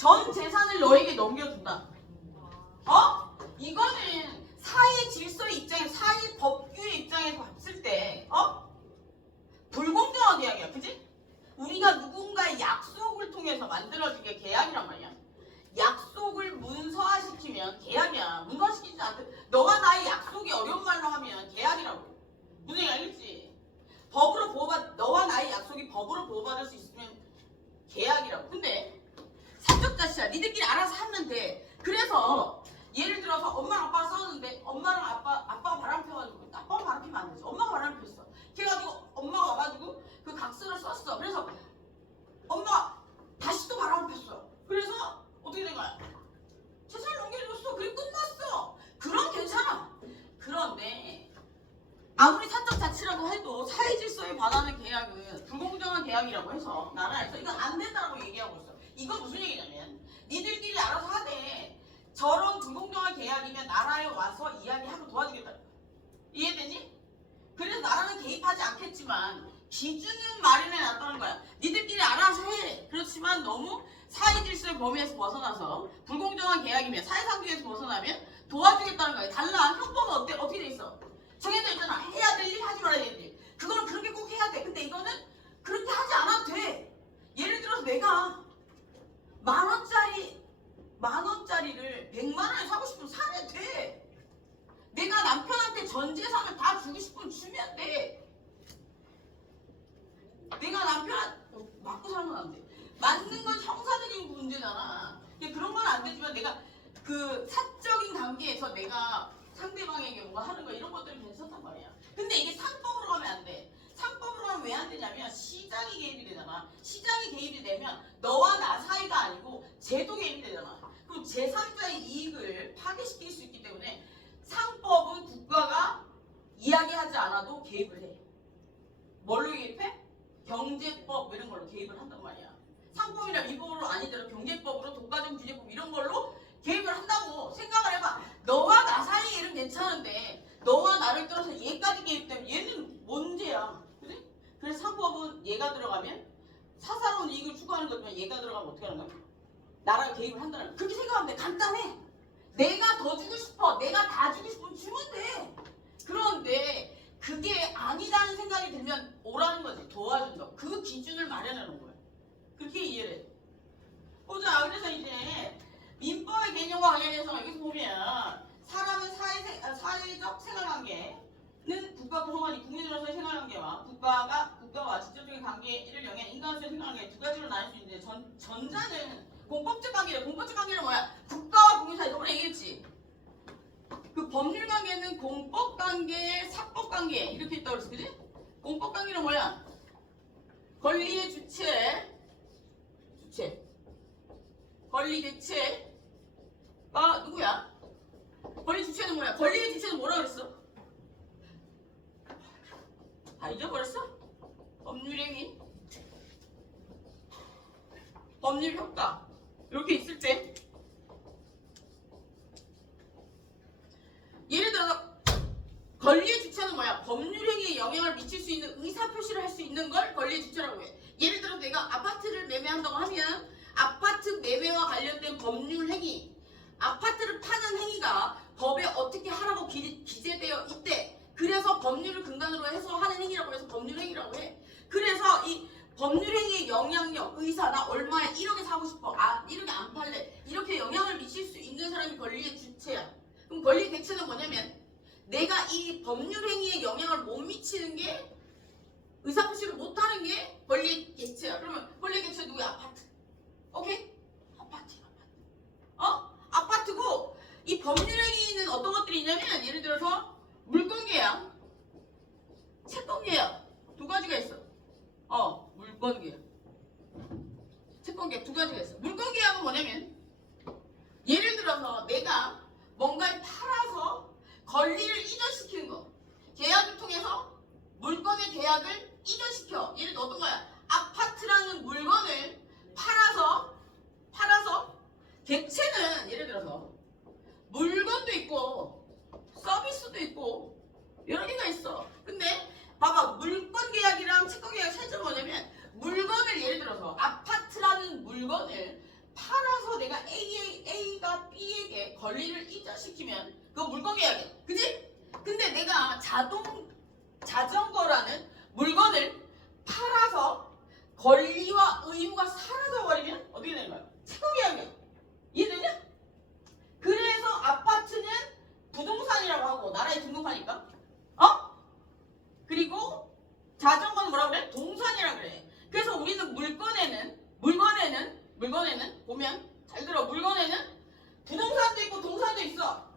전 재산을 너에게 넘겨준다. 이거는 사회 질서의 입장에, 사회 법규의 입장에서 봤을 때 불공정한 계약이야. 그지? 우리가 누군가의 약속을 통해서 만들어진 게 계약이란 말이야. 약속을 문서화시키면 계약이야. 문서화시키지 않든 너와 나의 약속이 어려운 말로 하면 계약이라고. 무슨 얘기 알겠지? 법으로 보호받, 너와 나의 약속이 법으로 보호받을 수 있으면 계약이라고. 근데 사적자시야. 니들끼리 알아서 하면 돼. 그래서 예를 들어서 엄마랑 아빠가 싸우는데 엄마랑 아빠가 바람 펴가지고, 아빠가 바람 피면 안 되지. 엄마가 바람 폈어. 그래가지고 엄마가 와가지고 그 각서를 썼어. 그래서 엄마가 다시 또 바람을 폈어. 그래서 어떻게 된 거야? 재산을 넘겨줬어. 그리고 끝났어. 그럼 괜찮아. 그런데 아무리 사적 자치라고 해도 사회 질서에 반하는 계약은 불공정한 계약이라고 해서 나라에서 이건 안 된다고 얘기하고 있어. 이건 무슨 얘기냐면 니들끼리 알아서 하되 저런 불공정한 계약이면 나라에 와서 이야기하고 도와주겠다. 이해되니? 그래서 나라는 개입하지 않겠지만 기준은 마련해 놨다는 거야. 니들끼리 알아서 해. 그렇지만 너무 사회 질서의 범위에서 벗어나서 불공정한 계약이면, 사회상규에서 벗어나면 도와주겠다는 거야. 달라. 형법은 어떻게 돼 있어? 정해져 있잖아. 해야 될 일, 하지 말아야 될 일. 그거는 그렇게 꼭 해야 돼. 근데 이거는 그렇게 하지 않아도 돼. 예를 들어서 내가 만 원짜리를 100만 원에 사고 싶으면 사면 돼. 내가 남편한테 전 재산을 다 주고 싶으면 주면 돼. 내가 남편한테 맞고 살면 안 돼. 맞는 건 형사적인 문제잖아. 그런 건 안 되지만 내가 그 사적인 관계에서 내가 상대방에게 뭔가 하는 거 이런 것들은 괜찮단 말이야. 근데 이게 상법으로 가면 안 돼. 상법으로 가면 왜 안 되냐면 시장이 개입이 되잖아. 시장이 개입이 되면 너와 나 사이가 아니고 제도 개입이 되잖아. 그럼 제3자의 이익을 파괴시킬 수 있기 때문에 상법은 국가가 이야기하지 않아도 개입을 해. 뭘로 개입해? 경제법 이런 걸로 개입을 한단 말이야. 상법이나 위법으로 아니더라도 경제법으로 독과점 규제법 이런 걸로 개입을 한다고 생각을 해봐. 너와 나 사이의 일은 괜찮은데 너와 나를 떠나서 얘까지 개입되면 얘는 뭔 죄야. 그지? 그래서 상법은 얘가 들어가면 사사로운 이익을 추구하는 거지만 얘가 들어가면 어떻게 하는 거야? 나라가 개입을 한다는 거야. 그렇게 생각하면 돼. 간단해. 내가 더 주고 싶어. 내가 다 주고 싶으면 주면 돼. 그런데 그게 아니라는 생각이 들면 오라는 거지. 도와준다. 그 기준을 마련해 놓은 거야. 그렇게 이해를 해. 보자. 그래서 이제 민법의 개념과 관련해서 여기서 보면 사람의 사회적 생활관계는 국가 구성원이 국민으로서의 생활관계와 국가와 직접적인 관계를 영위한 인간으로서의 생활관계 두 가지로 나눌 수 있는데 전자는 공법적 관계래. 공법적 관계는 뭐야? 국가와 국민 사이. 저번에 얘기했지. 그 법률 관계는 공법 관계, 사법 관계 이렇게 있다고 그랬어. 그지? 공법 관계는 뭐야? 권리의 주체. 권리 주체가 누구야? 권리 주체는 뭐야? 권리의 주체는 뭐라 그랬어? 다 잊어버렸어? 법률행위, 법률 효과 이렇게 있을 때 예를 들어서 권리의 주체는 뭐야? 법률행위에 영향을 미칠 수 있는 의사표시를 할 수 있는 걸 권리의 주체라고 해. 예를 들어 내가 아파트를 매매한다고 하면 아파트 매매와 관련된 법률행위, 아파트를 파는 행위가 법에 어떻게 하라고 기재되어 있대. 그래서 법률을 근간으로 해서 하는 행위라고 해서 법률행위라고 해. 그래서 이 법률행위의 영향력, 의사, 나 얼마에 1억에 사고 싶어. 1억에 안 팔래. 이렇게 영향을 미칠 수 있는 사람이 권리의 주체야. 그럼 권리의 객체는 뭐냐면 내가 이 법률행위에 영향을 못 미치는 게, 의사표시를 못하는 게 권리의 객체야. 그러면 권리의 객체 누구야? 아파트. 오케이? 아파트고 이 법률행위는 어떤 것들이 있냐면 예를 들어서 물권계약, 채권계약 두 가지가 있어. 물권계약, 채권계약 두 가지가 있어. 물권계약은 뭐냐면 예를 들어서 내가 뭔가를 팔아서 권리를 이전시키는 거. 계약을 통해서 물건의 계약을 이전시켜. 예를 들어 어떤 거야? 아파트라는 물건을 팔아서 객체는 예를 들어서 물건도 있고 서비스도 있고 여러 개가 있어. 근데 봐봐, 물권 계약이랑 채권 계약 차이점은 뭐냐면 물건을 예를 들어서 아파트라는 물건을 팔아서 권리를 이전시키면 그거 물권계약이야. 그지? 근데 내가 자전거라는 물건을 팔아서 권리와 의무가 사라져버리면 어떻게 되는 거야? 채권계약이야. 이해되냐? 그래서 아파트는 부동산이라고 하고 나라에 등록하니까 그리고 자전거는 뭐라 그래? 동산이라 그래. 그래서 우리는 물건에는 보면 잘 들어. 물건에는 부동산도 있고 동산도 있어.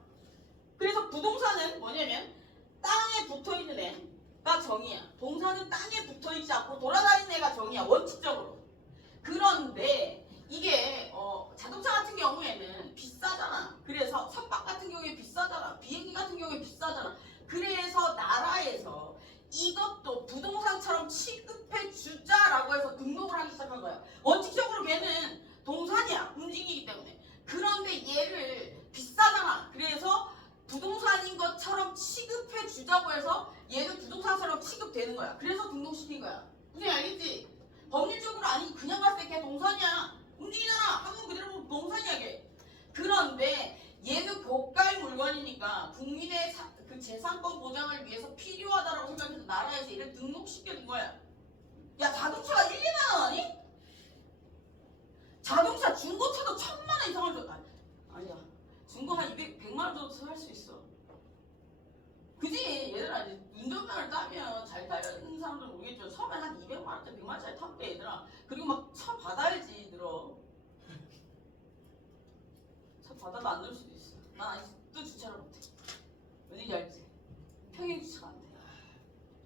그래서 부동산은 뭐냐면 땅에 붙어있는 애가 정의야. 동산은 땅에 붙어있지 않고 돌아다니는 애가 정의야. 원칙적으로. 그런데 이게 자동차 같은 경우에는 비싸잖아. 그래서 선박 같은 경우에 비싸잖아. 비행기 같은 경우에 비싸잖아. 그래서 나라에서 이것도 부동산처럼 취급해 주자라고 해서 등록을 하기 시작한 거야. 원칙적으로 걔는 동산이야. 움직이기 때문에. 그런데 얘를 비싸잖아. 그래서 부동산인 것처럼 취급해 주자고 해서 얘는 부동산처럼 취급되는 거야. 그래서 등록시킨 거야. 무슨 알겠지? 법률적으로 아니 그냥 봤을 때 걔 동산이야. 움직이잖아. 한국 그대로 보면 동산이야 걔. 그런데 얘는 고가의 물건이니까 국민의 그 재산권 보장을 위해서 필요하다라고 생각해서 나라에서 얘를 등록시켜준 거야. 야 자동차가 1, 2만 원 아니? 자동차 중고차도 1,000만 원 이상을 줘. 아니야. 중고 한 100만 원 정도 살 수 있어. 그지? 얘들아 이제 운전면허를 따면 잘 타는 사람들은 모르겠죠. 처음에 한 200만 원대 100만 원짜리 타면 돼 얘들아. 그리고 막 차 받아야지 들어. 차 받아도 안 넣을 수도 있어. 난 아직도 주차를 못해. 왠지 알지? 평행 주차가 안 돼.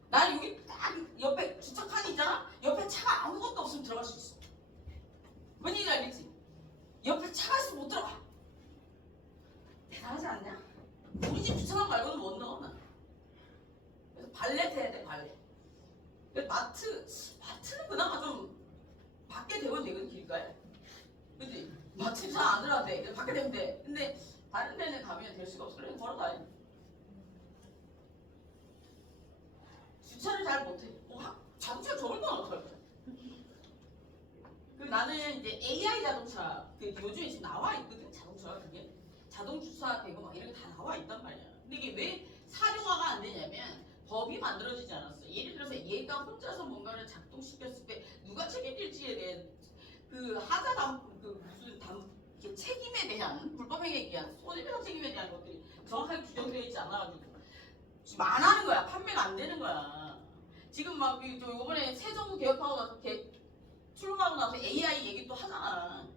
난 여기 딱 옆에 주차칸이 있잖아? 옆에 차가 아무것도 없으면 들어갈 수 있어. 왠지 알겠지? 옆에 차가 있으면 못 들어가. 대단하지 않냐? 우리 집 주차장 말고는 못 나가. 그래서 발렛 해야 돼, 발렛. 마트는 그나마 좀 밖에 되면 되거든, 길가에. 그치? 마트 잘 안 들어가도 돼. 밖에 되면 돼. 근데 다른 데는 가면 될 수가 없어. 그래, 걸어다니. 주차를 잘 못해. 자동차 적을 건 어떡할 거야? 그리고 나는 이제 AI 자동차, 요즘에 지금 나와 있거든, 자동차가 그게. 자동 주차되고 막 이런 게 다 나와 있단 말이야. 근데 이게 왜 사료화가 안 되냐면 법이 만들어지지 않았어. 예를 들어서 얘가 혼자서 뭔가를 작동시켰을 때 누가 책임질지에 대한 그 책임에 대한 불법행위에 대한 손해배상 책임에 대한 것들이 정확하게 규정되어 있지 않아가지고 지금 안 하는 거야. 판매가 안 되는 거야. 지금 막 이번에 새 정부 개혁하고 나서 출범하고 나서 AI 얘기 또 하잖아.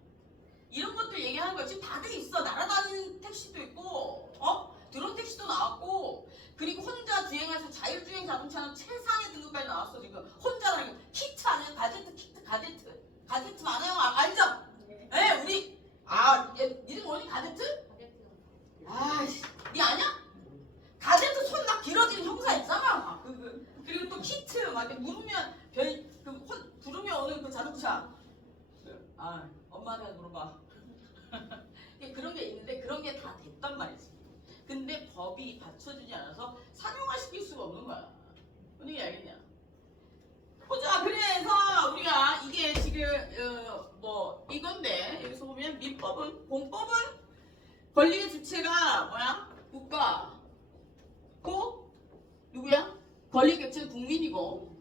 이런 것들 얘기하는 거야. 지금 다들 있어. 날아다니는 택시도 있고, 드론 택시도 나왔고, 그리고 혼자 주행해서 자율주행 자동차는 최상의 등급까지 나왔어. 지금 혼자 다니는 키트 아니야? 가제트 많아요. 알죠? 네, 우리 니들 뭐니 가제트? 아이씨, 니 아냐? 가제트 손 막 길어지는 형사 있잖아. 그리고 또 키트 막 이렇게 누르면 부르면 오는 그 자동차. 엄마한테 물어봐. 그런 게 있는데 그런 게 다 됐단 말이지. 근데 법이 받쳐주지 않아서 상용화시킬 수가 없는 거야. 분위기 알겠냐? 보자. 그래서 우리가 이게 지금 이건데 여기서 보면 민법은 공법은 권리의 주체가 뭐야? 국가고 누구야? 권리 객체는 국민이고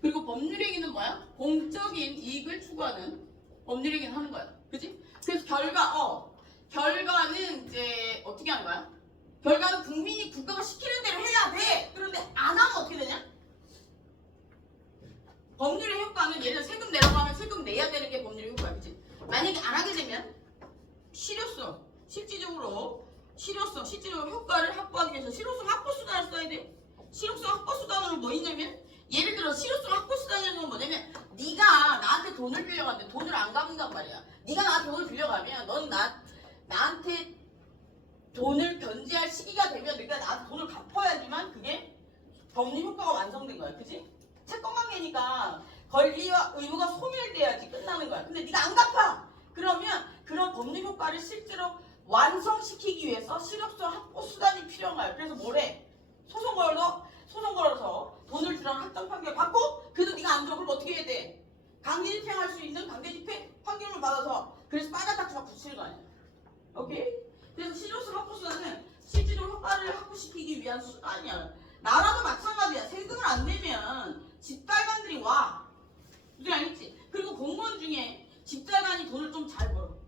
그리고 법률행위는 뭐야? 공적인 이익을 추구하는 법률행위를 하는 거야. 그치? 그래서 결과는 이제 어떻게 하는 거야? 결과는 국민이 국가가 시키는 대로 해야 돼. 그런데 안 하면 어떻게 되냐? 법률의 효과는 예를 들어 세금 내라고 하면 세금 내야 되는 게 법률의 효과야. 그치? 만약에 안 하게 되면 실질적으로 효과를 확보하기 위해서 실효성 확보수단을 써야 돼. 실효성 확보수단으로 뭐 있냐면 예를 들어 실효성 확보수단이라는 건 뭐냐면 네가 나한테 돈을 빌려가는데 돈을 안 갚는단 말이야. 네가 나한테 돈을 빌려가면 넌 나한테 돈을 변제할 시기가 되면 네가 나한테 돈을 갚아야지만 그게 법률 효과가 완성된 거야. 그치? 채권관계니까 권리와 의무가 소멸돼야지 끝나는 거야. 근데 네가 안 갚아. 그러면 그런 법률 효과를 실제로 완성시키기 위해서 실효성 확보 수단이 필요한 거야. 그래서 뭐래? 소송 걸어서 돈을 주라는 확정 판결 받고 그래도 네가 안 줘. 그럼 어떻게 해야 돼? 강제 집행할 수 있는 강제 집행 판결을 받아서 그래서 빨간 딱지가 붙이는 거 아니야. 오케이? 그래서 실효수 확보수단은 실질적으로 효과를 확보시키기 위한 수가 아니야. 나라도 마찬가지야. 세금을 안 내면 집달관들이 와. 이게 알겠지? 그리고 공무원 중에 집달관이 돈을 좀 잘 벌어.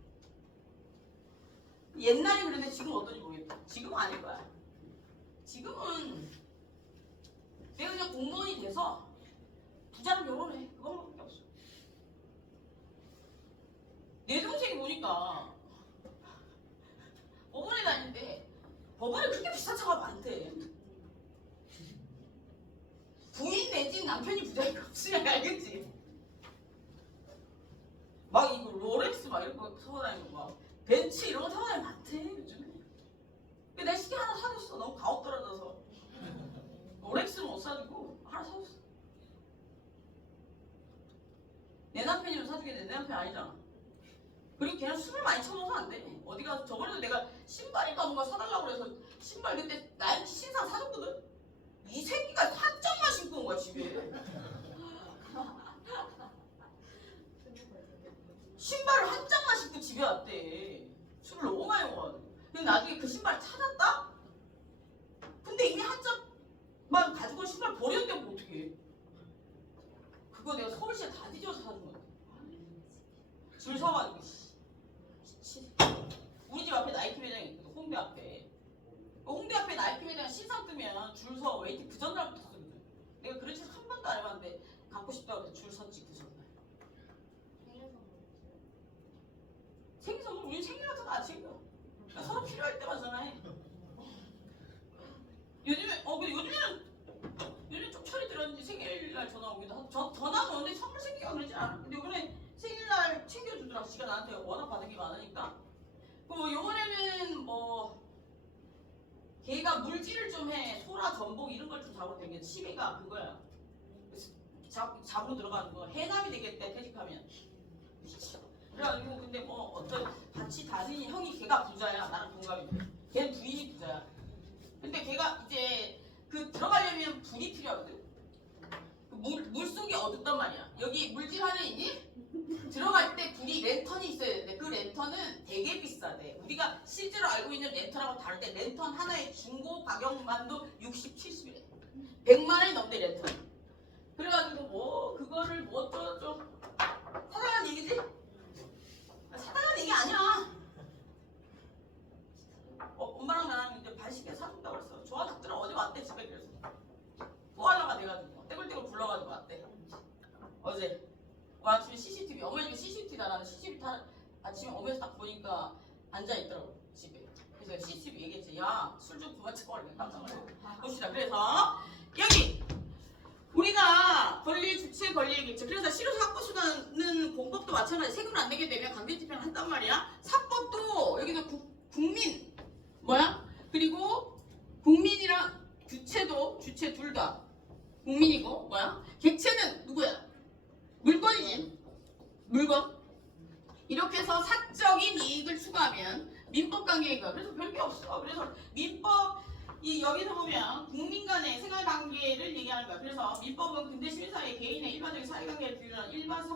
옛날에 그랬는데 지금 어떤지 모르겠다. 지금은 아닐 거야. 지금은 내가 그냥 공무원이 돼서 부자랑 결혼해. 그거밖에 없어. 내 동생이 보니까 법원에 다니는데 법원에 그렇게 비싼 차가 많대. 부인 내지 남편이 부자니까 없으면 알겠지? 막 이거 롤렉스 막 이런 거 타고 다니고 막 벤츠 이런 거 타고 다니면 많대 요즘에. 근데 내가 시계 하나 사줬어. 너무 가업 떨어져서. 롤렉스는 못 사주고 하나 사줬어. 내 남편이면 사주겠는데 내 남편 아니잖아. 그리고 걔는 술을 많이 처먹어서 안 돼. 어디 가서 저번에도 내가 신발인가 뭔가 사달라고 그래서 신발 그때 나이키 신상 사줬거든? 이 새끼가 한 짝만 신고 온 거야 집에. 신발을 한 짝만 신고 집에 왔대. 술을 너무 많이 먹어가지고. 근데 나중에 그 신발 찾았다? 근데 이미 한 짝만 가지고 온 신발 버렸는데 뭐 어떡해. 그거 내가 서울시에 다 뒤져서 사준 거야. 줄 서가지고 우리 집 앞에 나이키 매장이 있거든. 홍대 앞에. 홍대 앞에 나이키 매장 신상 뜨면 줄 서. 웨이팅 그 전날부터 섰거든. 내가 그런 짓 한 번도 안 해봤는데 갖고 싶다고 해서 줄 섰지 그 전날. 생일 선물 우리 생일 같은 안 챙겨. 그러니까 서로 필요할 때만 전화해. 요즘에 근데 요즘 좀 철이 들었는지 생일날 전화 오기도 하고 전화는 오는데 선물 생기가 그러진 않아. 근데 이번에 생일날 챙겨주더라. 지가 나한테 워낙 받은 게 많으니까. 뭐 요번에는 뭐 걔가 물질을 좀 해. 소라 전복 이런 걸 좀 잡으러 되겠지. 취미가 그거야. 잡으러 들어가는 거. 해남이 되겠대 퇴직하면. 그래가지고 근데 뭐 어떤 같이 다니는 형이 걔가 부자야. 나랑 동갑인데. 걔는 부인이 부자야. 근데 걔가 이제 그 들어가려면 불이 필요하거든. 물속이 어둡단 말이야. 여기 물질 하나 있니? 들어갈 때 불이 랜턴이 있어야 되는데 그 랜턴은 되게 비싸대. 우리가 실제로 알고 있는 랜턴하고 다를 때 랜턴 하나의 중고 가격만도 60, 70이래. 100만 원이 넘대 랜턴. 그래가지고 뭐 그거를 뭐 어쩌고 사달라는 얘기지? 사달라는 얘기 아니야. 엄마랑 나랑 이제 반씩에 사준다고 그랬어. 좋아 죽더라. 어제 왔대 집에. 그래서 또 하려가 돼가지고 떼굴떼굴 불러가지고 왔대. 어제 아침에 CCTV 어머니가 CCTV다. 나는 CCTV 아침에 오면서 딱 보니까 앉아있더라고 집에. 그래서 CCTV 얘기했지. 야 술 좀 그만 쳐버리네. 깜짝 놀랐어. 봅시다. 그래서 여기 우리가 주체 권리 얘기했죠. 그래서 실효수 확보수단은 공법도 마찬가지. 세금을 안 내게 되면 강제집행을 한단 말이야. 사법도 여기서 국민 뭐야? 그리고 국민이랑 주체 둘 다 국민이고 뭐야? 객체는 누구야? 물건이지. 물건. 이렇게 해서 사적인 이익을 추구하면 민법 관계가 그래서 별게 없어. 그래서 민법 여기서 보면 국민 간의 생활 관계를 얘기하는 거야. 그래서 민법은 근대 시민사회 개인의 일반적인 사회관계를 규율하는 일반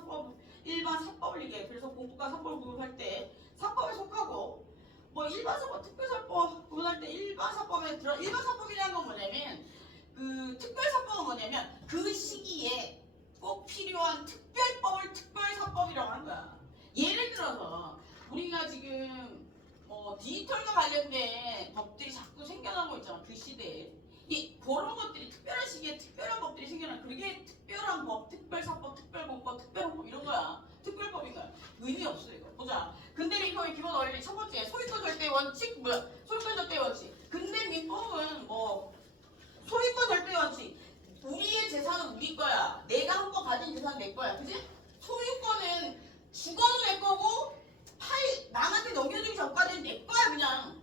사법을 얘기해. 그래서 공법과 사법을 구분할 때 사법에 속하고 뭐 일반 사법, 특별 사법 구분할 때 일반 사법이라는 건 뭐냐면 그 특별 사법은 뭐냐면 그 시기에 꼭 필요한 특별법을 특별사법이라고 하는 거야. 예를 들어서 우리가 지금 디지털과 관련된 법들이 자꾸 생겨나고 있잖아. 그 시대에. 그런 것들이 특별한 시기에 특별한 법들이 생겨나. 그게 특별한 법, 특별사법, 특별공법, 특별헌법 이런 거야. 특별법인 거야. 의미 없어 이거. 보자. 근대 민법의 기본 원리 첫 번째 소유권 절대 원칙 뭐야? 소유권 절대 원칙. 근대 민법은 소유권 절대 원칙. 우리의 재산은 우리 거야. 내가 한 번 가진 재산은 내 거야. 그지? 소유권은 죽어도 내 거고 남한테 넘겨주기 전까지는 내 거야. 그냥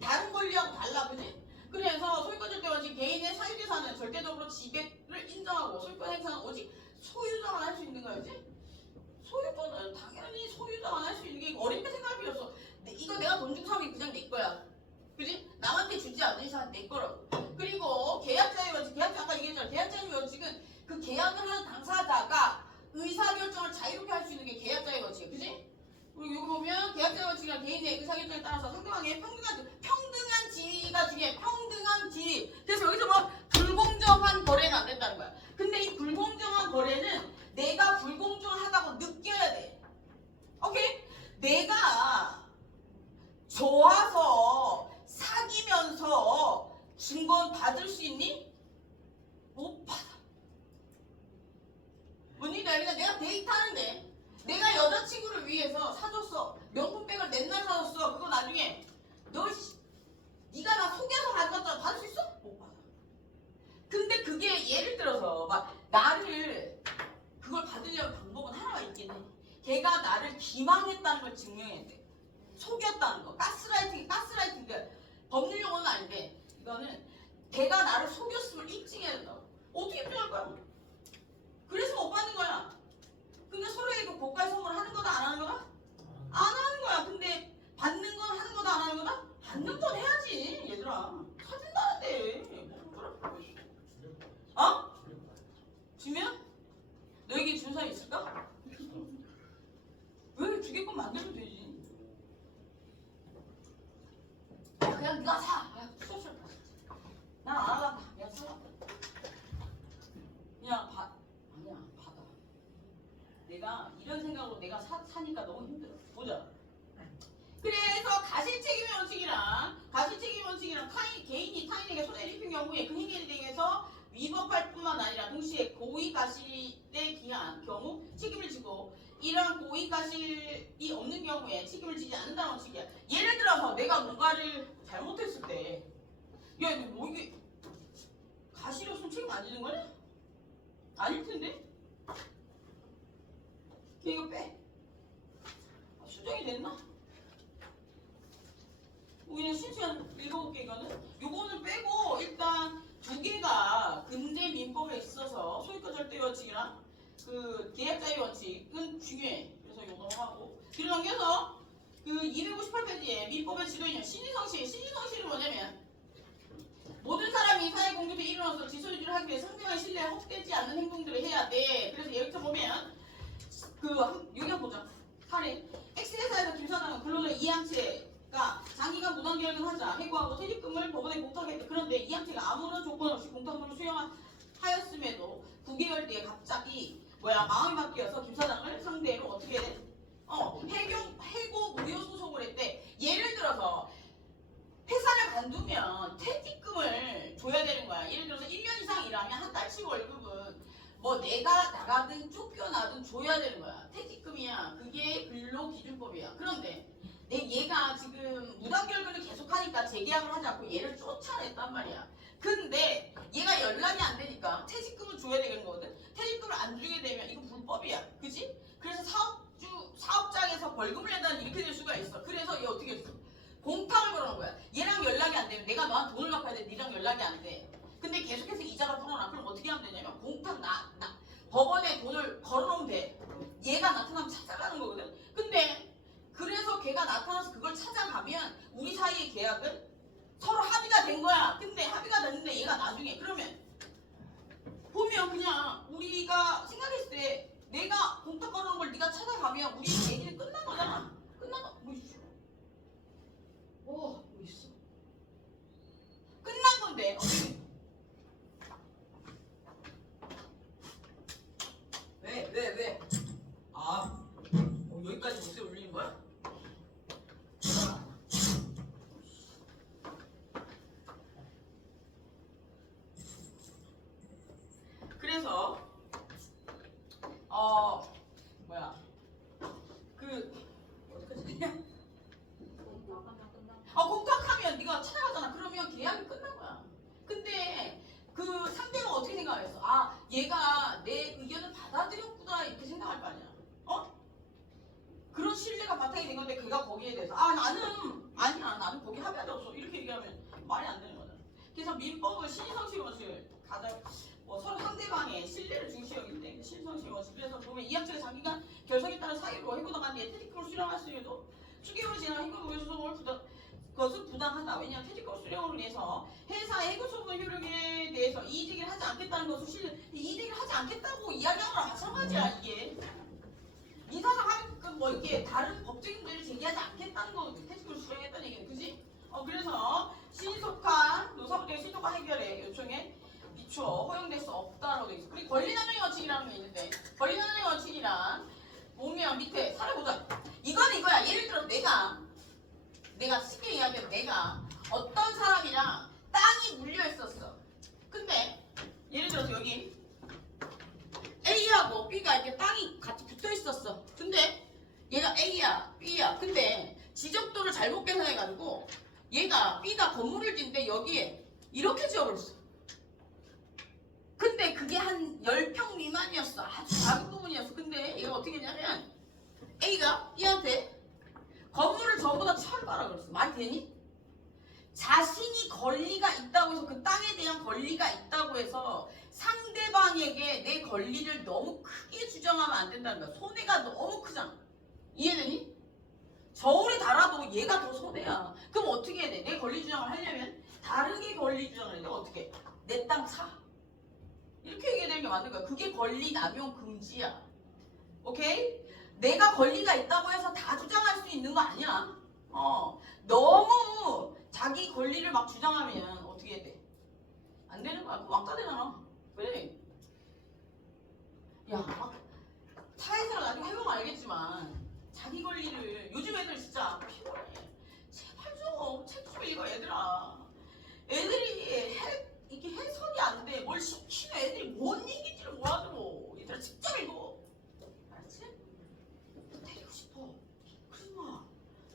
다른 권리하고 달라. 그지? 그래서 소유권 절대 원칙 개인의 사유재산은 절대적으로 지배를 인정하고 소유권 행사는 오직 소유자만 할 수 있는 거야. 그지? 소유권은 당연히 소유자만 할 수 있는 게 어렵게 생각할 필요 없어. 이거 내가 돈 주고 사면 그냥 내 거야. 그지? 남한테 주지 않는 이상 내 거라고. 그리고 계약자의 원칙, 아까 얘기했잖아. 계약자의 원칙은 그 계약을 하는 당사자가 의사결정을 자유롭게 할 수 있는 게 계약자의 원칙이야. 그지? 그리고 여기 보면 계약자의 원칙 원칙이랑 개인의 의사결정에 따라서 상대방의 평등한 지위가 중요해. 평등한 지위. 그래서 여기서 뭐 불공정한 거래는 안 된다는 거야. 근데 이 불공정한 거래는 내가 불공정하다고 느껴야 돼. 오케이? 내가 좋아서 사귀면서 준 건 받을 수 있니? 못 받아. 뭔 얘기야? 내가 데이트하는데 내가 여자친구를 위해서 사줬어. 명품백을 맨날 사줬어. 그거 나중에 네가 나 속여서 가져갔잖아. 받을 수 있어? 못 받아. 근데 그게 예를 들어서 막 나를 그걸 받으려면 방법은 하나가 있긴 해. 걔가 나를 기망했다는 걸 증명해야 돼. 속였다는 거. 가스라이팅. 그러니까 법률 용어는 아닌데 이거는 걔가 나를 속였음을 입증해야 된다고. 어떻게 입증할 거야? 그래서 못 받는 거야. 근데 서로에게 고가의 선물을 하는 거다 안 하는 거다? 안 하는 거야. 근데 받는 건 하는 거다 안 하는 거다? 받는 건 해야지 얘들아. 사준다는데 뭐 그러라고 있어. 어? 주면? 너에게 준 사람 있을까? 왜 주게끔 만들면 되지. 야 그냥 네가 사. 야 수술 난 안 하겠다. 야 사라. 그냥 아니야 받아. 내가 이런 생각으로 내가 사니까 너무 힘들어. 보자. 그래서 가실책임의 원칙이랑 개인이 타인에게 손해를 입힌 경우에 그 행위에 대해서 위법할 뿐만 아니라 동시에 고의가실에 기한 경우 책임을 지고 이러한 고의가실이 없는 경우에 책임을 지지 않는다는 원칙이야. 예를 들어서 내가 뭔가를 잘못했을 때 야 이거 뭐 이게 가실이 없으면 책임 안 지는 거냐? 아닐 텐데? 이거 빼. 수정이 됐나? 그냥 신시간 읽어볼게. 요거는 빼고 일단 두 개가 근대 민법에 있어서 소유권 절대 원칙이랑 그 계약자의 원칙은 중요해. 그래서 이거 넘어가고 뒤로 넘겨서 그 258페이지에 민법의 지도인형 신의성실은 뭐냐면 모든 사람이 사회 공동체 일원으로서 질서 유지를 하기 위해 상대방의 신뢰에 헛되지 않는 행동들을 해야 돼. 그래서 여기서 보면 여기 보자. 사례 X회사에서 김사장은 근로자 이양채가 장기간 무단결근하자 해고하고 퇴직금을 법원에 공탁했다. 그런데 이양채가 아무런 조건 없이 공탁금을 수령하였음에도 9개월 뒤에 갑자기 마음이 바뀌어서 김사장을 상대로 어떻게 돼? 해고 무효 소송을 했대. 예를 들어서 회사를 관두면 퇴직금을 줘야 되는 거야. 예를 들어서 1년 이상 일하면 한 달치 월급은 뭐 내가 나가든 쫓겨나든 줘야 되는 거야. 퇴직금이야. 그게 근로기준법이야. 그런데 얘가 지금 무단결근을 계속하니까 재계약을 하지 않고 얘를 쫓아냈단 말이야. 근데 얘가 연락이 안 되니까 퇴직금을 줘야 되는 거거든. 퇴직금을 안 주게 되면 이거 불법이야. 그치? 그래서 사업장에서 벌금을 낸다는 이렇게 될 수가 있어. 그래서 얘 어떻게 했어? 공탁을 걸어놓은 거야. 얘랑 연락이 안 되면 내가 너한테 돈을 갚아야 돼. 니랑 연락이 안 돼. 근데 계속해서 이자가 불어나. 그럼 어떻게 하면 되냐면 공탁 법원에 돈을 걸어놓으면 돼. 얘가 나타나면 찾아가는 거거든. 근데 그래서 걔가 나타나서 그걸 찾아가면 우리 사이의 계약은 서로 합의가 된 거야. 근데 합의가 됐는데 얘가 나중에 그러면 보면 그냥 우리가 생각했을 때 내가 공탁 걸어놓은 걸 네가 찾아가면 우리 얘기는 끝난 거잖아. 끝난 거 뭐 있어? 뭐 있어? 끝난 건데 어떻게? 왜? 여기까지 목소리 올리는 거야? 그래서 어디까지 되냐? 공탁하면 네가 찾아가잖아. 그러면 계약이 끝난 거야. 근데 그 상대가 어떻게 생각했어? 얘가 내 의견을 받아들였구나 이렇게 생각할 거 아니야. 그런 신뢰가 바탕이 된 건데 걔가 거기에 대해서 나는 거기 합의한 적 없어 이렇게 얘기하면 말이 안 되는 거잖아. 그래서 민법은 신의성실 원칙을 가장 서로 상대방의 신뢰를 중시 여기는데 신의성실 원칙. 그래서 보면 이양측의 장기간 결석에 따른 사유로 해고당한 뒤에 퇴직금을 수령할수에도 수개월이 지난 해고 무효 소송을 그것은 부당하다. 왜냐하면 퇴직금 수령으로 인해서 회사의 해고소송 효력에 대해서 이의제기를 하지 않겠다는 것은 실은 이의제기를 하지 않겠다고 이야기하는 거랑 마찬가지야. 이게 이사상 이렇게 다른 법적인 문제를 제기하지 않겠다는 거 없다라고 돼 있어. 그리고 권리남용의 원칙이라는 게 있는데 권리남용의 원칙이란 보면 밑에 살아보자. 이거는 이거야. 예를 들어 내가 쉽게 이야기해도 내가 어떤 사람이랑 땅이 물려 있었어. 근데 예를 들어서 여기 A하고 B가 이렇게 땅이 같이 붙어 있었어. 근데 얘가 A야, B야. 근데 지적도를 잘못 계산해가지고 얘가 B가 건물을 짓는데 여기에 이렇게 지어버렸어. 근데 그게 한 10평 미만이었어. 아주 작은 부분이었어. 근데 얘가 어떻게 했냐면 A가 B한테 건물을 전부 다 철거하라 그랬어. 말이 되니? 자신이 권리가 있다고 해서 그 땅에 대한 권리가 있다고 해서 상대방에게 내 권리를 너무 크게 주장하면 안 된다는 거야. 손해가 너무 크잖아. 이해되니? 저울에 달아도 얘가 더 손해야. 그럼 어떻게 해야 돼? 내 권리 주장을 하려면 다르게 권리 주장을 해야 돼. 어떻게? 내 땅 사. 이렇게 얘기해야 되는 게 맞는 거야. 그게 권리 남용 금지야. 오케이? 내가 권리가 있다고 해서 다 주장할 수 있는 거 아니야. 너무 자기 권리를 막 주장하면 어떻게 해야 돼? 안 되는 거야. 왕따 되잖아. 그래. 야, 막 사회생활 나중에 해보면 알겠지만 자기 권리를 요즘 애들 진짜 피곤해. 제발 좀 책 좀 읽어 얘들아. 애들이 이게 해석이 안 돼. 뭘 시키면 애들이 뭔 얘기인지를 몰라들어. 얘들아 직접 읽어. 알았지? 때리고 싶어. 그러지 마.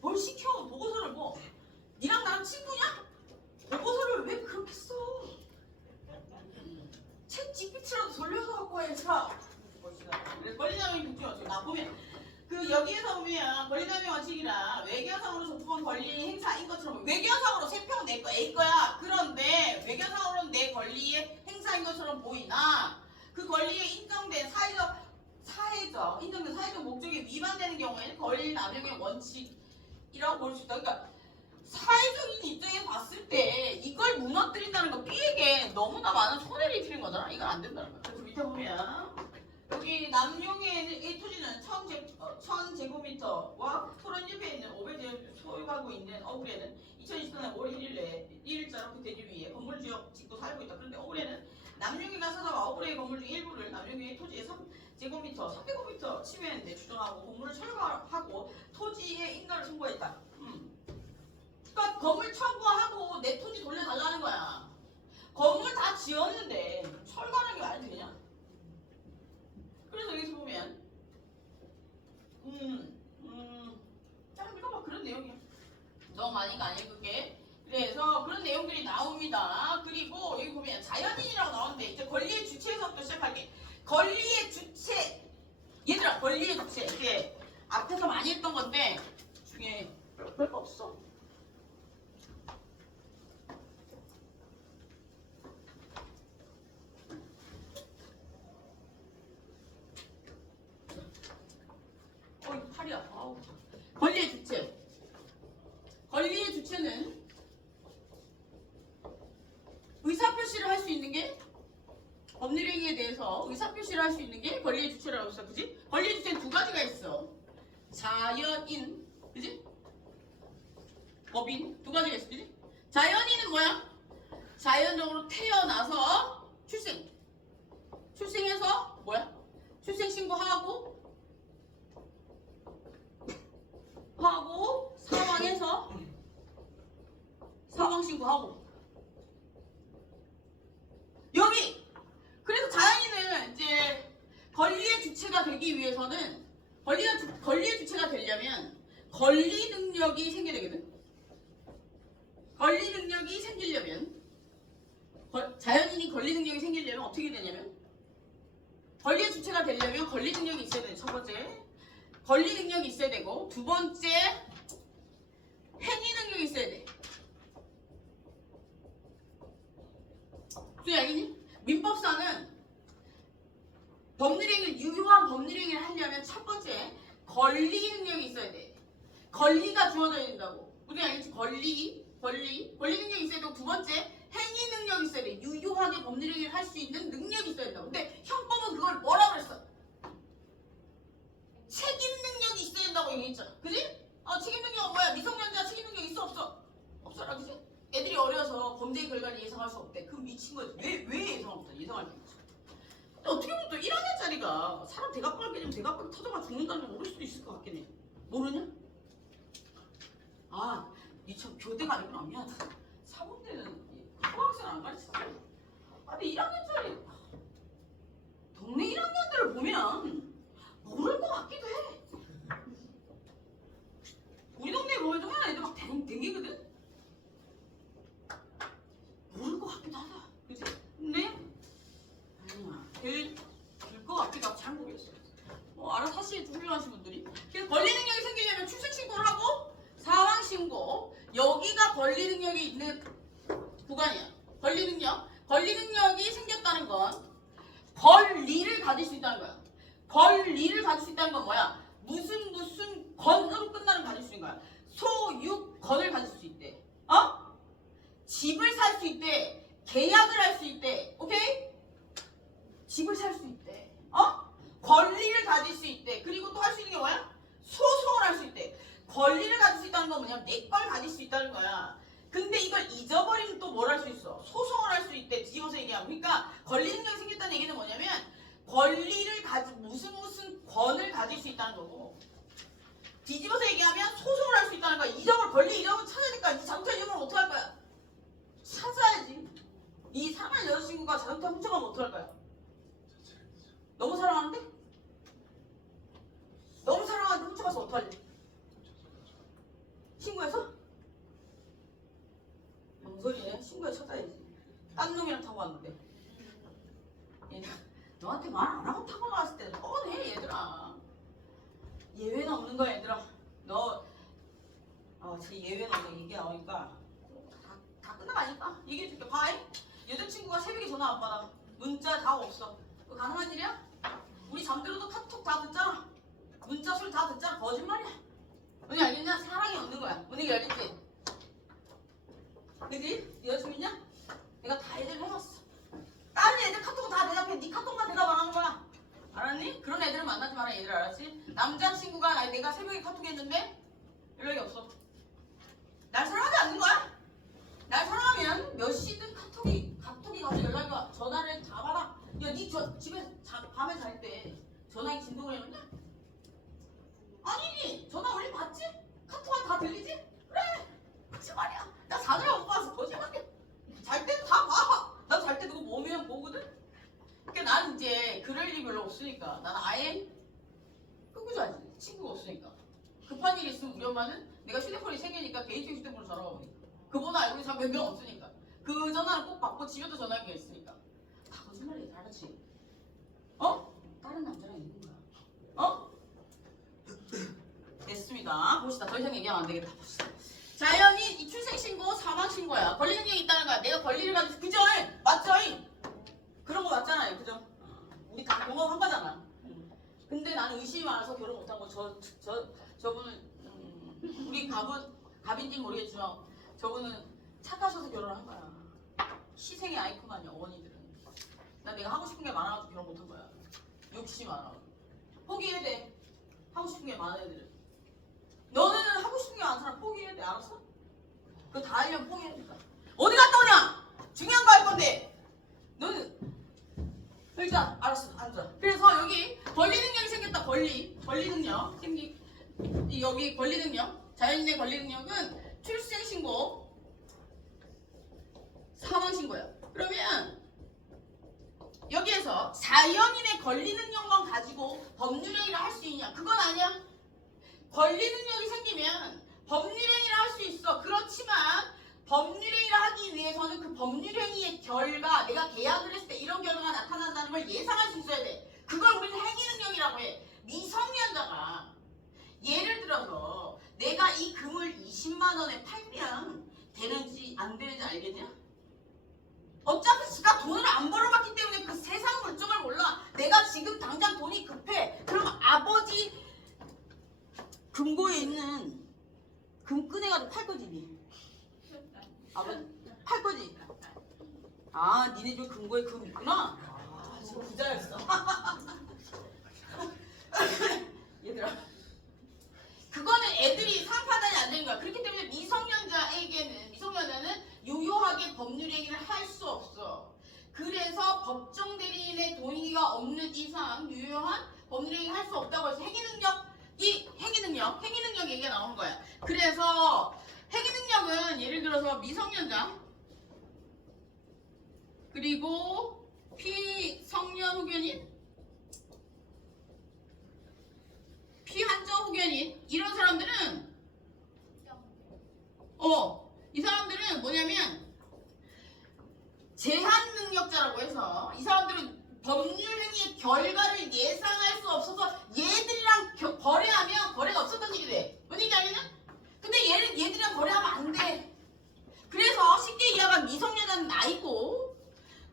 뭘 시켜. 보고서를 뭐. 니랑 나랑 친구냐? 보고서를 왜 그렇게 써? 책 GPT라도 돌려서 갖고 와 얘들아. 권리남용 금지 원칙. 나 보면 여기에서 보면 권리남용 원칙이라 외교상으로 족보는 권리 행사인 것처럼 외교상으로 세평 내 거 A 거야. 그런데 외교상으로는 내 권리의 행사인 것처럼 보이나 그 권리에 인정된 인정된 사회적 목적에 위반되는 경우에는 권리남용의 원칙이라고 볼 수 있다. 그러니까 사회적인 입장에서 봤을 때 이걸 무너뜨린다는 건 B에게 너무나 많은 손해를 입히는 거잖아. 이건 안 된다는 거야. 그래서 밑에 보면 여기 남용의 이 토지는 1000제곱미터와 토론 옆에 있는 500제곱 소유하고 있는 어구리에는 2024년 5월 1일자로 그 대지 위에 건물 지역 짓고 살고 있다. 그런데 어구리에는 남용이가 사자와 어구리의 건물 중 일부를 남용의 토지의 3제곱미터, 300제곱미터 침해했는데 주장하고 건물을 철거하고 토지의 인가를 청구했다. 그러니까 건물 철거하고 내 토지 돌려달라는 거야. 건물 다 지었는데 철거하는 게 말이 되냐? 그래서 여기서 보면 잘 읽어봐. 그런 내용이야. 너무 많이가 안 읽을게. 그래서 그런 내용들이 나옵니다. 그리고 여기 보면 자연인이라고 나오는데 이제 권리의 주체에서부터 시작할게. 권리의 주체. 얘들아 권리의 주체. 이게 앞에서 많이 했던 건데 중에 별거 없어. 팔이야. 권리의 주체. 권리의 주체는 의사표시를 할 수 있는 게 법률행위에 대해서 의사표시를 할 수 있는 게 권리의 주체라고 했어. 그지? 권리의 주체는 두 가지가 있어. 자연인. 그지? 법인. 두 가지가 있어. 그지? 자연인은 뭐야? 자연적으로 태어나서 출생해서 뭐야? 출생신고하고 사망해서 사망신고하고 여기 그래서 자연인은 이제 권리의 주체가 되기 위해서는 권리의 주체가 되려면 권리 능력이 생겨야 되거든. 권리 능력이 생기려면 자연인이 권리 능력이 생기려면 어떻게 되냐면 권리의 주체가 되려면 권리 능력이 있어야 돼. 첫 번째 권리 능력이 있어야 되고 두 번째 행위 능력이 있어야 돼. 무슨 알겠니? 민법상은 유효한 법률행위를 하려면 첫 번째 권리 능력이 있어야 돼. 권리가 주어져야 된다고. 무슨 알겠지? 권리 능력이 있어야 되고 두 번째 행위 능력이 있어야 돼. 유효하게 법률행위를 할 수 있는 능력이 있어야 된다고. 근데 형법은 그걸 뭐라 그랬어? 책임 능력이 있어야 된다고 얘기했잖아. 그지? 책임 능력은 뭐야? 미성년자 책임 능력 있어 없어? 없어라. 그지? 애들이 어려서 범죄의 결과를 예상할 수 없대. 그럼 미친 거지. 왜 예상 없어? 예상할 수 있지. 200짜리가 사람 대각발 깨지면 대각발이 터져가 죽는다는 걸 모를 수도 있을 것 같긴 해. 모르냐? 아, 니 참 교대가 아니구나. 미안. 사범대는 고등학생 안 가르치지. 아, 근데 1학년짜리 동네 1학년들을 보면 모를 것 같기도 해. 우리 동네에 보면 좀 하나 애들 막 댕기거든? 모를 것 같기도 하다. 그치? 근데 아니야. 될것 같기도 하고 잘 모르겠어. 뭐 알아서 하시지 훌륭하신 분들이. 그래서 권리 능력이 생기려면 출생 신고를 하고 사망 신고. 여기가 권리 능력이 있는 구간이야. 권리 능력. 권리 능력이 생겼다는 건 권리를 가질 수 있다는 거야. 권리를 가질 수 있다는 건 뭐야? 무슨 건으로 끝나는 걸 가질 수 있는 거야. 소유권을 가질 수 있대. 어? 집을 살 수 있대. 계약을 할 수 있대. 오케이? 집을 살 수 있대. 어? 권리를 가질 수 있대. 그리고 또 할 수 있는 게 뭐야? 소송을 할 수 있대. 권리를 가질 수 있다는 건 뭐냐면 내 걸 가질 수 있다는 거야. 근데 이걸 잊어버리면 또 뭘 할 수 있어? 소송을 할 수 있대. 뒤집어서 얘기하면. 그러니까 권리 능력이 생겼다는 얘기는 뭐냐면 권리를 가진 무슨 권을 가질 수 있다는 거고, 뒤집어서 얘기하면 소송을 할 수 있다는 거야. 권리 잊어버리면 찾아야 될 거야. 이 자동차 잊어버리면 어떡할 거야? 찾아야지. 이 사랑하는 여자친구가 자동차 훔쳐가면 어떡할 거야? 너무 사랑하는데? 너무 사랑하는데 훔쳐가서 어떡할래? 신고해서? 뭔소리네? 신고해 찾아야지. 딴 놈이랑 타고 왔는데. 얘들아, 너한테 말 안 하고 타고 나왔을 때 뻔해 얘들아. 예외는 없는 거야 얘들아. 제 예외는 없는 얘기 나오니까 다 끝나가니까 얘기해줄게. 봐잉. 여자친구가 새벽에 전화 안 받아. 문자 다 없어. 그거 가능한 일이야? 우리 잠들어도 카톡 다 듣잖아. 문자 소리 다 듣잖아. 거짓말이야. 뭔지 알겠냐? 사랑이 없는 거야. 뭔 얘기 알겠지? 그지? 여자친구 있냐? 내가 다 애들 해봤어. 다른 애들 카톡은 다 대답해. 네 카톡만 대답 안 하는 거야. 알았니? 그런 애들은 만나지 마라. 얘들 알았지? 남자친구가 내가 새벽에 카톡했는데 연락이 없어. 날 사랑하지 않는 거야? 날 사랑하면 몇 시든 카톡이 가서 연락이 와. 전화를 다 받아. 야, 니 집에 밤에 잘 때 전화기 진동을 해놓냐? 아니지. 전화 울림 받지? 카톡은 다 들리지? 그래. 거짓말이야. 나 자느라 못 봐서 거짓말이야. 잘 때 다 봐. 나 잘 때 누구 보면 보거든? 그러니까 나는 이제 그럴 일이 별로 없으니까 나는 아예 끄고 자지. 친구가 없으니까. 급한 일이 있으면 우리 엄마는 내가 휴대폰이 3개니까 개인적인 휴대폰으로 전화가 오니까. 그 번호 알고 있는 사람 몇 명 없으니까. 그 전화는 꼭 받고 집에도 전화기가 있으니까. 다 거짓말이야. 다 같이. 어? 다른 남자랑 있는 거야. 어? 됐습니다. 봅시다. 더 이상 얘기하면 안 되겠다. 봅시다. 자연이 이 출생신고, 사망신고야. 권리 능력이 있다는 거야. 내가 권리를 가지고. 그죠? 맞죠? 그런 거 맞잖아요. 그죠? 우리 다 경험한 거잖아. 근데 나는 의심이 많아서 결혼 못한 거. 저분은 우리 갑인지는 모르겠지만 저분은 착하셔서 결혼한 거야. 희생의 아이콘 아니야. 어머니들은. 난 내가 하고 싶은 게 많아가지고 결혼 못한 거야. 욕심이 많아. 포기해야 돼. 하고 싶은 게 많은 애들은. 너는 하고 싶은 게 많은 사람 포기해야 돼. 알았어? 그거 다 하려면 포기해야 된다. 어디 갔다 오냐? 중요한 거 할 건데. 너는 일단 알았어. 앉아. 그래서 여기 권리 능력이 생겼다. 권리 능력 여기 권리 능력. 자연인의 권리 능력은 출생 신고, 사망 신고야. 그러면 여기에서 자연인의 권리 능력만 가지고 법률행위를 할 수 있냐? 그건 아니야. 권리 능력이 생기면 법률행위를 할 수 있어. 그렇지만 법률행위를 하기 위해서는 그 법률행위의 결과, 내가 계약을 했을 때 이런 결과가 나타난다는 걸 예상할 수 있어야 돼. 그걸 우리는 행위 능력이라고 해. 미성년자가 예를 들어서 내가 이 금을 20만 원에 팔면 되는지 안 되는지 알겠냐? 어차피 지가 돈을 안 벌어봤기 때문에 그 세상 물정을 몰라. 내가 지금 당장 돈이 급해. 그러면 아버지 금고에 있는 금 꺼내가지고 팔 거지, 니. 아버지 팔 거지. 아, 니네 집 금고에 금 있구나. 아, 지금 부자였어. 얘들아, 그거는 애들이 상판단이 안 되는 거야. 그렇기 때문에 미성년자는 유효하게 법률 행위를 할 수 없어. 그래서 법정 대리인의 동의가 없는 이상 유효한 법률행위를 할 수 없다고 해서 행위 능력 얘기가 나오는 거야. 그래서 행위 능력은 예를 들어서 미성년자 그리고 피성년 후견인, 피한정 후견인 이런 사람들은 이 사람들은 뭐냐면 제한 능력자라고 해서 이 사람들은 법률행위의 결과를 예상할 수 없어서 얘들이랑 거래하면 거래가 없었던 일이 돼. 뭔 얘기 아니냐? 근데 얘들이랑 거래하면 안 돼. 그래서 쉽게 이해하면 미성년자는 나이고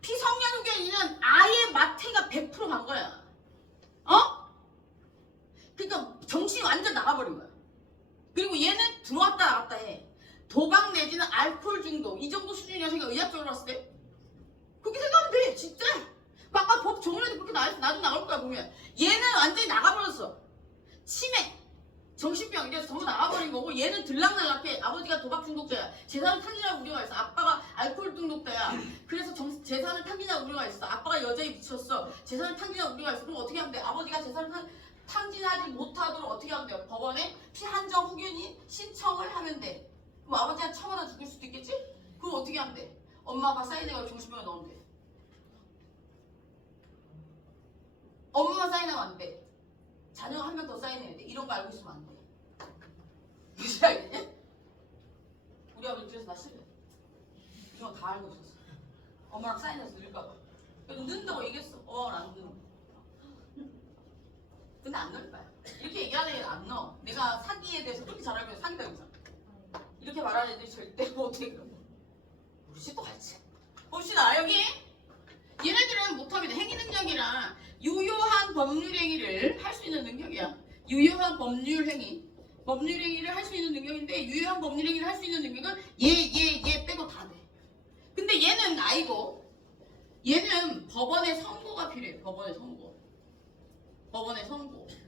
피성년 후견인은 아예 마태가 100%간 거야. 그러니까 정신이 완전 나가버린 거야. 그리고 얘는 들어왔다 나갔다 해. 도박 내지는 알코올 중독 이 정도 수준이라고 생각 의학적으로 봤을 때 그렇게 생각하면 돼. 진짜 아까 법 정문에도 그렇게 나도 나올 거야. 보면 얘는 완전히 나가버렸어. 치매 정신병 이래서 전부 나가버린 거고 얘는 들락날락해. 아버지가 도박 중독자야. 재산을 탕진할 우려가 있어. 아빠가 알코올 중독자야. 그래서 재산을 탕진할 우려가 있어. 아빠가 여자에 미쳤어. 재산을 탕진할 우려가 있어. 그럼 어떻게 하면 돼? 아버지가 재산을 탕진하지 못하도록 어떻게 하면 돼요? 법원에 피한정 후견인 신청을 하면 돼. 그럼 아버지가 처마다 죽을 수도 있겠지? 그럼 어떻게 하면 돼? 엄마 아빠 사인해가지고 정신병에 넣으면 돼. 엄마만 사인하면 안 돼. 자녀가 한 명 더 사인해야 돼. 이런 거 알고 있으면 안 돼. 무슨 알겠냐? 우리 아버지 그래서 나 싫어. 이런 거 다 알고 있었어. 엄마랑 사인해서 넣을까 봐. 그래서 넣는다고 얘기했어. 안 넣는. 근데 안 넣을 거야. 이렇게 얘기하는 애는 안 넣어. 내가 사기에 대해서 그렇게 잘 알고 있어. 사기다 이상. 이렇게 말하는 애들이 절대 못해 그런 거. 우리 집도 같이. 봅시다 여기. 얘네들은 못합니다. 행위 능력이랑 유효한 법률행위를 할 수 있는 능력이야. 유효한 법률행위를 할 수 있는 능력인데 유효한 법률행위를 할 수 있는 능력은 얘 빼고 다 돼. 근데 얘는 아이고 얘는 법원의 선고가 필요해. 법원의 선고.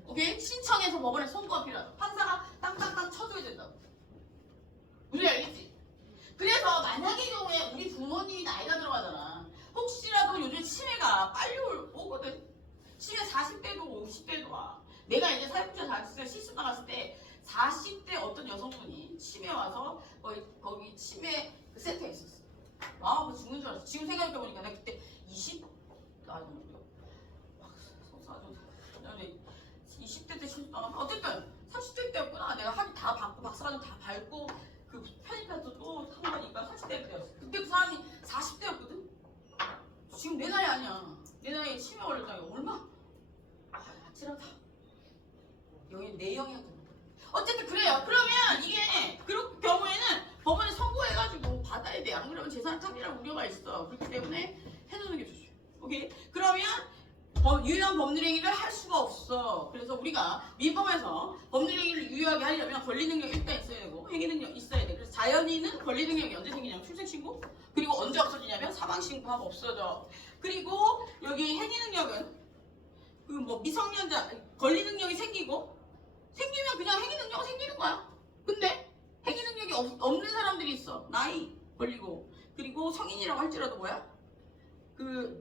오케이? 신청해서 법원의 선고가 필요하다. 판사가 땅땅땅 쳐줘야 된다고. 우리 알겠지? 그래서 만약의 경우에 우리 부모님이 나이가 들어가잖아. 혹시라도 요즘 치매가 빨리 오거든. 치매 40대도 오고 50대도 와. 내가 이제 사회복지사 다녔을 때 실습 나갔을 때 40대 어떤 여성분이 치매 와서 거기 치매 그 센터에 있었어. 그 죽는 줄 알았어. 지금 생각해보니까 내가 그때 20대 때 실습 나가면 어쨌든 30대 때였구나. 내가 학위 다 받고 박사과정 다 밟고 그 편입해서 또 타고 가니까 30대 때였어. 그때 그 사람이 40대였거든. 지금 내 나이 아니야. 내 나이에 치매 걸렸다니까 얼마? 아찔하다. 여기 내 영향 때문에. 어쨌든 그래요. 그러면 이게 그런 경우에는 법원에 선고해가지고 받아야 돼. 안 그러면 재산 탕진할 우려가 있어. 그렇기 때문에 해두는 게 좋죠. 오케이. 그러면 유효한 법률행위를 할 수가 없어. 그래서 우리가 민법에서 법률행위를 유효하게 하려면 권리능력 일단 있어야 되고 행위능력 있어야 돼. 그래서 자연인은 권리능력이 언제 생기냐면 출생신고, 그리고 언제 없어지냐면 사망신고하면 없어져. 그리고 여기 행위능력은 그 미성년자 권리능력이 생기면 그냥 행위능력은 생기는 거야. 근데 행위능력이 없는 사람들이 있어. 나이 걸리고 그리고 성인이라고 할지라도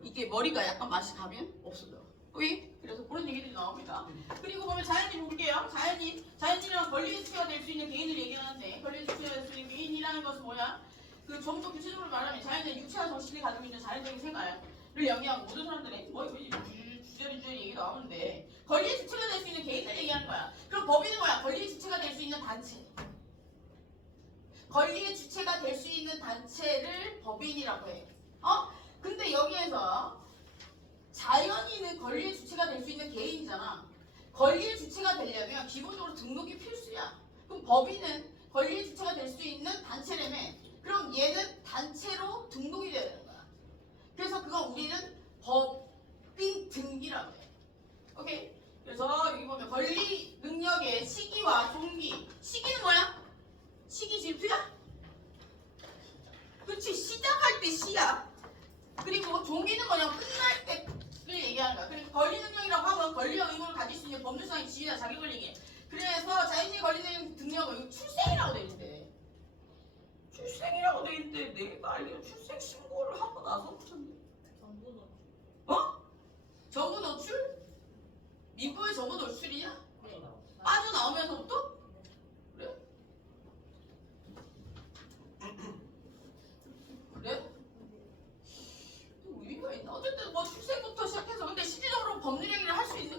이게 머리가 약간 맛이 가면 없어져. 오케이? 그래서 그런 얘기들이 나옵니다. 그리고 보면 자연인 볼게요. 자연인이란 권리의 주체가 될 수 있는 개인을 얘기하는데 권리의 주체가 될 수 있는 개인이라는 것은 뭐야? 좀 더 구체적으로 말하면 자연은 육체와 정신이 가지고 있는 자연적인 생활을 영위하고 모든 사람들의 주저리 얘기 나오는데 권리의 주체가 될 수 있는 개인을 얘기하는 거야. 그럼 법인은 뭐야? 권리의 주체가 될 수 있는 단체. 권리의 주체가 될 수 있는 단체를 법인이라고 해. 근데 여기에서 자연인은 권리의 주체가 될 수 있는 개인이잖아. 권리의 주체가 되려면 기본적으로 등록이 필수야. 그럼 법인은 권리의 주체가 될 수 있는 단체라며. 그럼 얘는 단체로 등록이 돼야 되는 거야. 그래서 그거 우리는 법인 등기라고 해. 오케이? 그래서 여기 보면 권리 능력의 시기와 종기. 시기는 뭐야? 시기 질투야? 그렇지. 시작할 때 시야. 그리고 종기는 뭐냐? 끝날 때를 얘기하는 거야. 그리고 권리 능력이라고 하면 권리와 의무를 가질 수 있는 법률상의 지위나 자격을 얘기해. 그래서 자연인의 권리 능력은 출생이라고 돼 있는데 내가 알기로 출생 신고를 하고 나서 붙였네.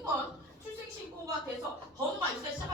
무조건 출생신고가 돼서 번호가 있어야 시작.